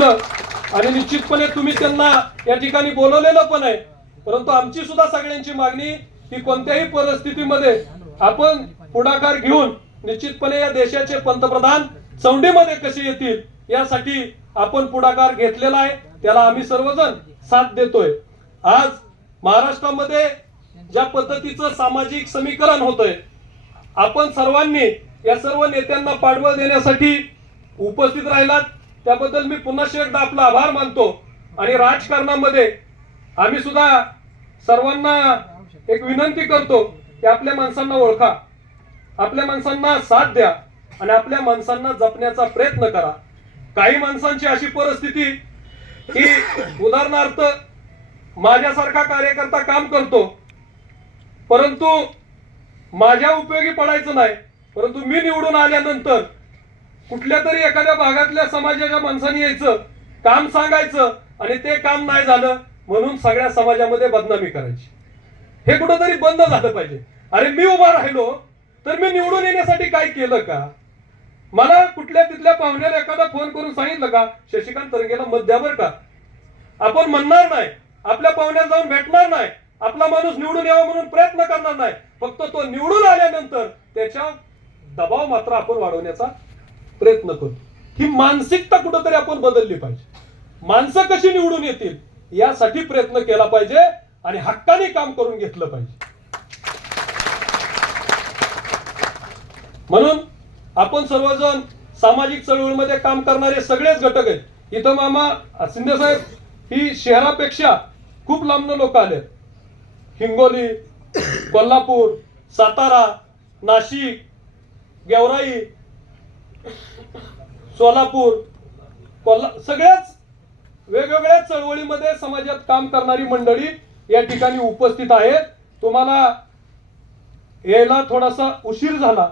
दिलं आणि निश्चितपणे तुम्ही त्यांना या ठिकाणी बोलवलेलं पण आहे. परंतु आमची सुद्धा सगळ्यांची मागणी की कोणत्याही परिस्थितीमध्ये आपण पुढाकार घेऊन निश्चितपणे या देशाचे पंतप्रधान चौंडीमध्ये कसे येतील यासाठी आपण पुढाकार घेतलेला आहे. त्याला आम्ही सर्वजण साथ देतोय. आज महाराष्ट्रामध्ये ज्या पद्धतीचं सामाजिक समीकरण होतंय आपण सर्वांनी या सर्व नेत्यांना पाठबळ देण्यासाठी उपस्थित राहिलात. त्याबद्दल मी पुन्हा एकदा आपला आभार मानतो. आणि राजकारणामध्ये आम्ही सुद्धा सर्वांना एक विनंती करतो की आपल्या माणसांना ओळखा. आपल्या माणसांना साथ द्या आणि आपल्या माणसांना जपण्याचा प्रयत्न करा. काही माणसांची अशी परिस्थिती की उदाहरणार्थ माझ्यासारखा कार्यकर्ता काम करतो परंतु माझ्या उपयोगी पडायचं नाही परंतु मी निवडून आल्यानंतर कुठल्या तरी एखाद्या भागातल्या समाजाच्या माणसाने यायचं काम सांगायचं आणि ते काम नाही झालं म्हणून सगळ्या समाजामध्ये बदनामी करायची. हे कुठंतरी बंद झालं पाहिजे. अरे मी उभा राहिलो तर मी निवडून येण्यासाठी काय केलं का? मला कुठल्या तिथल्या पाहुण्याला एखादा फोन करून सांगितलं का? शशिकांत तरंगेला मत द्या बरं का. आपण म्हणणार नाही आपल्या पाहुण्याला जाऊन भेटणार नाही आपला माणूस निवडून यावा म्हणून प्रयत्न करणार नाही. फक्त तो निवडून आल्यानंतर त्याच्या दबाव मात्र आपण वाढवण्याचा प्रयत्न करतो. ही मानसिकता कुठंतरी आपण बदलली पाहिजे. माणसं कशी निवडून येतील यासाठी प्रयत्न केला पाहिजे आणि हक्काने काम करून घेतलं पाहिजे. म्हणून आपण सर्वजण सामाजिक चळवळीमध्ये काम करणारे सगळेच घटक आहेत. इथं मामा शिंदे साहेब ही शहरापेक्षा खूप लांबनं लोक आलेत. हिंगोली कोल्हापूर सातारा नाशिक गेवराई सोलापूर कोल्हा सगळ्याच वेगवेगळ्या चळवळीमध्ये समाजात काम करणारी मंडळी या ठिकाणी उपस्थित आहेत. तुम्हाला यायला थोडासा उशीर झाला.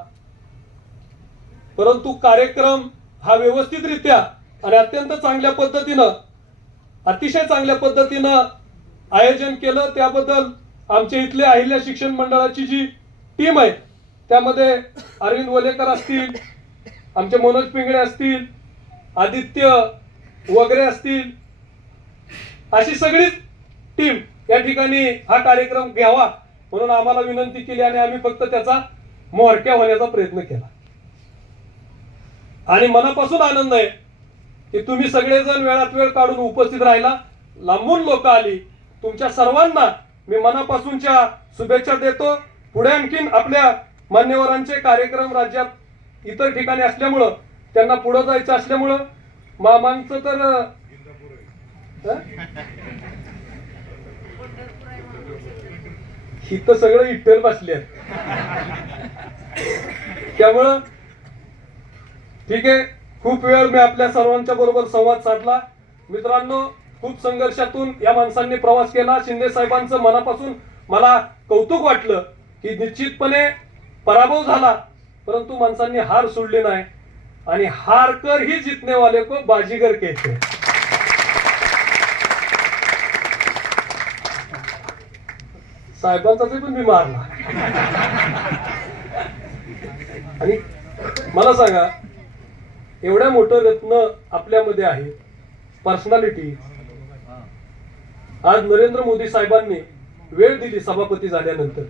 परंतु कार्यक्रम हा व्यवस्थितरित्या आणि अत्यंत चांगल्या पद्धतीनं अतिशय चांगल्या पद्धतीनं आयोजन केलं. त्याबद्दल आमच्या इथले अहिल्या शिक्षण मंडळाची जी टीम आहे त्यामध्ये अरविंद वलेकर असतील आमचे मनोज पिंगळे असतील आदित्य वगैरे असतील अशी सगळीच टीम या ठिकाणी हा कार्यक्रम घ्यावा म्हणून आम्हाला विनंती केली आणि आम्ही फक्त त्याचा मोहरक्या होण्याचा प्रयत्न केला. आणि मनापासून आनंद आहे की तुम्ही सगळेजण वेळात वेळ काढून उपस्थित राहिला लांबून लोक आली. तुमच्या सर्वांना मी मनापासूनच्या शुभेच्छा देतो. पुढे आणखीन आपल्या मान्यवरांचे कार्यक्रम राज्यात इतर ठिकाणी असल्यामुळं त्यांना पुढं जायचं असल्यामुळं मामांचं तर इथं सगळं इट्टेल बसले त्यामुळं ठीक आहे खूप वेळ मी आपल्या सर्वांच्या बरोबर संवाद साधला. मित्रांनो खूप संघर्षातून या माणसांनी प्रवास केला. शिंदे साहेबांचं मनापासून मला कौतुक वाटलं की निश्चितपणे पराभव झाला. परंतु माणसांनी हार सोडली नाही. आणि हार कर ही जितने वाले को बाजीगर कहते साहेबांचा पण मी मारला. आणि मला सांगा एवढ्या मोठं रत्न आपल्यामध्ये आहे पर्सनॅलिटी आज नरेंद्र मोदी साहेबांनी वेळ दिली सभापती झाल्यानंतर.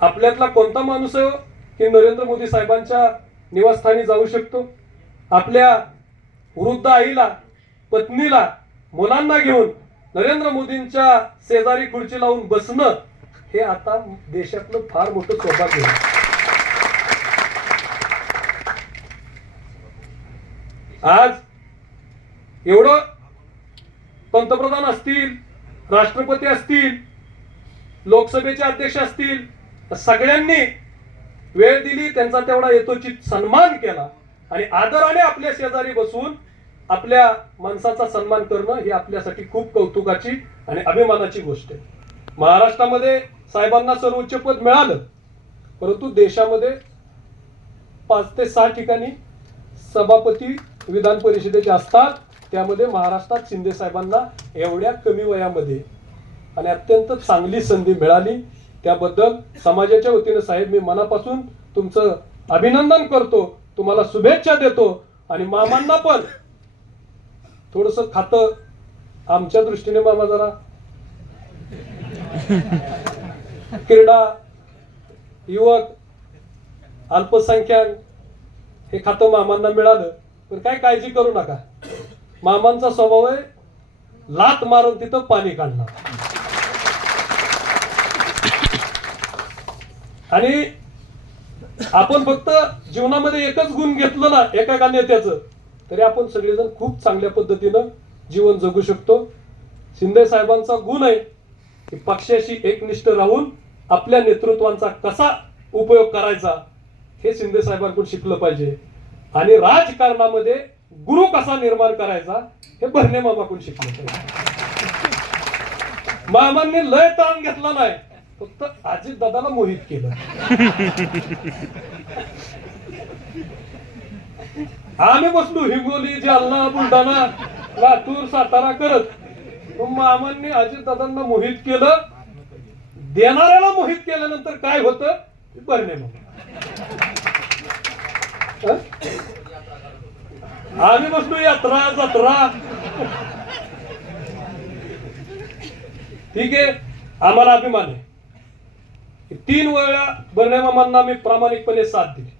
आपल्यातला कोणता माणूस आहे हो? की नरेंद्र मोदी साहेबांच्या निवासस्थानी जाऊ शकतो. आपल्या वृद्ध आईला पत्नीला मुलांना घेऊन नरेंद्र मोदींच्या शेजारी खुर्ची लावून बसणं हे आता देशातलं फार मोठं सौभाग्य आहे. आज एवढं पंतप्रधान असतील राष्ट्रपती असतील लोकसभेचे अध्यक्ष असतील सगळ्यांनी वेळ दिली त्यांचा तेवढा यथोचित सन्मान केला. आणि आदराने आपल्या शेजारी बसून आपल्या माणसाचा सन्मान करणं ही आपल्यासाठी खूप कौतुकाची आणि अभिमानाची गोष्ट आहे. महाराष्ट्रामध्ये साहेबांना सर्वोच्च पद मिळालं परंतु देशामध्ये पाच ते सहा ठिकाणी सभापती विधान परिषदेचे असतात त्यामध्ये महाराष्ट्रात शिंदे साहेबांना एवढ्या कमी वयामध्ये आणि अत्यंत चांगली संधी मिळाली. त्याबद्दल समाजाच्या वतीने साहेब मी मनापासून तुमचं अभिनंदन करतो तुम्हाला शुभेच्छा देतो आणि मामांना पण. थोडस खातं आमच्या दृष्टीने मामा जरा. क्रीडा युवक अल्पसंख्याक हे खातं मामांना मिळालं. पण काय काळजी करू नका. मामांचा स्वभाव आहे लात मारून तिथं पाणी काढणार. आणि आपण फक्त जीवनामध्ये एकच गुण घेतलं ना एका नेत्याचं तरी आपण सगळेजण खूप चांगल्या पद्धतीनं जीवन जगू शकतो. शिंदे साहेबांचा गुण आहे की पक्षाशी एकनिष्ठ राहून आपल्या नेतृत्वांचा कसा उपयोग करायचा हे शिंदे साहेबांकडून शिकलं पाहिजे. आणि राजकारणामध्ये गुरु कसा निर्माण करायचा हे भरणे मामाकडून शिकलं पाहिजे. मामांनी लय ताण घेतला नाही. फक्त अजित दादाला मोहित केलं. आम्ही बसलो हिंगोली जालना बुलढाणा लातूर सातारा करत. मग मामांनी अजित दादांना मोहित केलं. देणाऱ्याला मोहित केल्यानंतर काय होत? ते बरणे आम्ही बसलो यात्रा जत्रा. ठीक आहे? आम्हाला अभिमान आहे. तीन वेळा बर्णे मी प्रामाणिकपणे साथ दिली.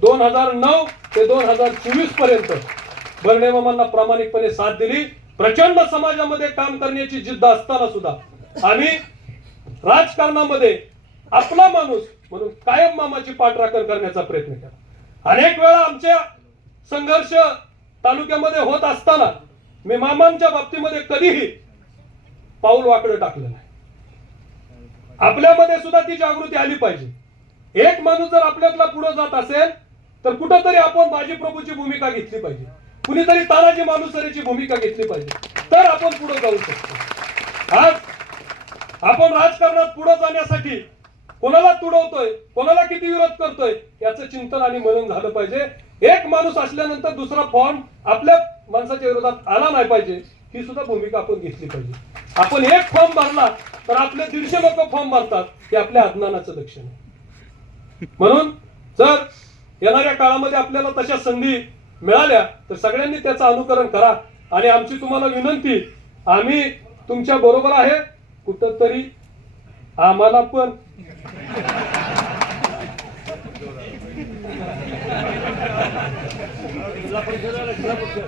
दोन हजार नऊ ते दोन हजार चोवीसपर्यंत बर्णेमामांना प्रामाणिकपणे साथ दिली. प्रचंड समाजामध्ये काम करण्याची जिद्द असताना सुद्धा आम्ही राजकारणामध्ये आपला माणूस म्हणून कायम मामाची पाठराखण करण्याचा प्रयत्न केला. अनेक वेळा आमच्या संघर्ष तालुक्यामध्ये होत असताना मी मामांच्या बाबतीमध्ये कधीही पाऊल वाकडं टाकलं नाही. आपल्यामध्ये सुद्धा ती जागृती आली पाहिजे. एक माणूस जर आपल्यातला पुढे जात असेल तर कुठंतरी आपण बाजी प्रभूची भूमिका घेतली पाहिजे. कुणीतरी तानाजी माणुसरीची भूमिका घेतली पाहिजे. तर आपण पुढे जाऊ शकतो. आज आपण राजकारणात पुढे जाण्यासाठी कोणाला तुडवतोय कोणाला किती विरोध करतोय याचं चिंतन आणि मनन झालं पाहिजे. एक माणूस असल्यानंतर दुसरा फॉर्म आपल्या माणसाच्या विरोधात आला नाही पाहिजे ही सुद्धा भूमिका आपण घेतली पाहिजे. आपण एक फॉर्म भरला तर आपले दीडशे लोक फॉर्म भरतात हे आपल्या अज्ञानाचं लक्षण आहे. म्हणून जर येणाऱ्या काळामध्ये आपल्याला तशा संधी मिळाल्या तर सगळ्यांनी त्याचं अनुकरण करा. आणि आमची तुम्हाला विनंती आम्ही तुमच्या बरोबर आहे कुठंतरी आम्हाला पण.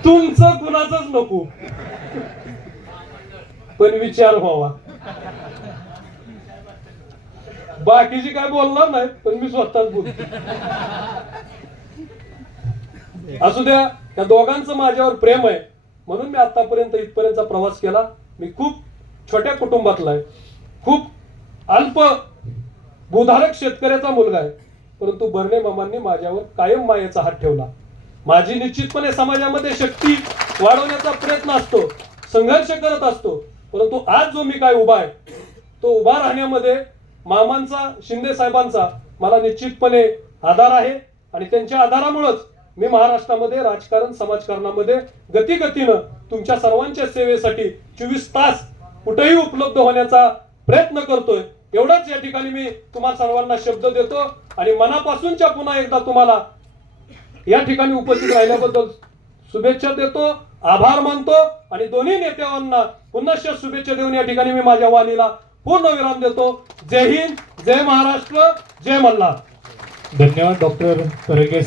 तुमचं कुणाचंच नको. पण विचार व्हावा बाकीची काय बोलणार नाही पण मी स्वतःच बोलतो. असू द्या त्या दोघांचं माझ्यावर प्रेम आहे. म्हणून मी आतापर्यंत इथपर्यंतचा प्रवास केला. मी खूप छोट्या कुटुंबातला आहे. खूप अल्प भूधारक शेतकऱ्याचा मुलगा आहे. परंतु बर्णे मामांनी माझ्यावर कायम मायेचा हात ठेवला. माझी निश्चितपणे समाजामध्ये शक्ती वाढवण्याचा प्रयत्न असतो संघर्ष करत असतो. परंतु आज जो मी काय उभा आहे तो उभा राहण्यामध्ये मामांचा शिंदे साहेबांचा मला निश्चितपणे आधार आहे आणि त्यांच्या आधारामुळेच मी महाराष्ट्रामध्ये राजकारण समाजकारणामध्ये गतीगतीनं तुमच्या सर्वांच्या सेवेसाठी चोवीस तास कुठेही उपलब्ध होण्याचा प्रयत्न करतोय. एवढंच या ठिकाणी मी तुम्हाला सर्वांना शब्द देतो आणि मनापासूनच्या पुन्हा एकदा तुम्हाला या ठिकाणी उपस्थित राहिल्याबद्दल शुभेच्छा देतो. आभार मानतो आणि दोन्ही नेत्यांना पुन्हा शुभेच्छा देऊन या ठिकाणी मी माझ्या वाणीला पूर्ण विराम देतो. जय हिंद जय महाराष्ट्र जय मल्हार. धन्यवाद डॉक्टर करगे